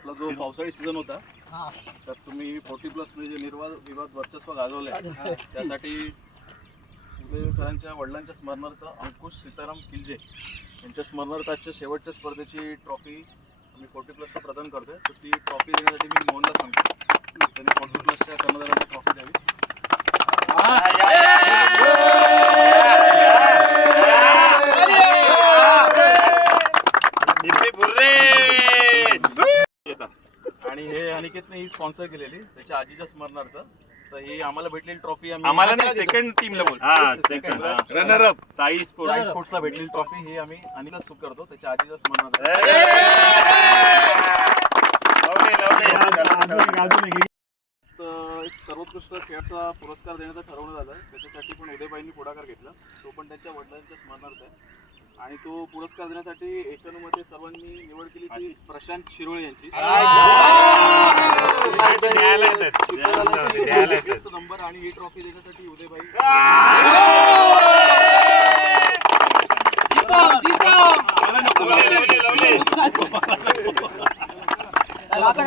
आपला जो पावसाळी सीझन होता तर तुम्ही 40+ म्हणजे निर्वाद वर्चस्व गाजवलंय त्यासाठी उदय सरांच्या वडिलांच्या स्मरणार्थ अंकुश सीताराम किल्जे यांच्या स्मरणार्थ आजच्या शेवटच्या स्पर्धेची ट्रॉफी आम्ही 40+ ला प्रदान करतोय. तर ती ट्रॉफी देण्यासाठी मी मोहनला सांगतो त्यांनी 40+च्या कर्णधाराला ट्रॉफी द्यावी. आणि हे अनिकेतने ही स्पॉन्सर केलेली त्याच्या आजीच्या स्मरणार्थ. तर ही आम्हाला भेटलेली ट्रॉफी आम्हाला नाही सेकंड टीमला बोल सेकंड रनर अप साई स्पोर्ट्सला भेटलेली ट्रॉफी ही आम्ही अनिलला सुख करतो त्याच्या आजीच्या स्मरणार्थ. एक सर्वोत्कृष्ट खेळाचा पुरस्कार देण्याचं ठरवण्यात आलं त्याच्यासाठी पण उदयबाईंनी पुढाकार घेतला. तो पण त्यांच्या वडिलांच्या स्मरणार्थ आहे आणि तो पुरस्कार देण्यासाठी एकानुमध्ये सर्वांनी निवड केली ती प्रशांत शिरोळे यांची नंबर आणि ही ट्रॉफी देण्यासाठी उदयबाई आता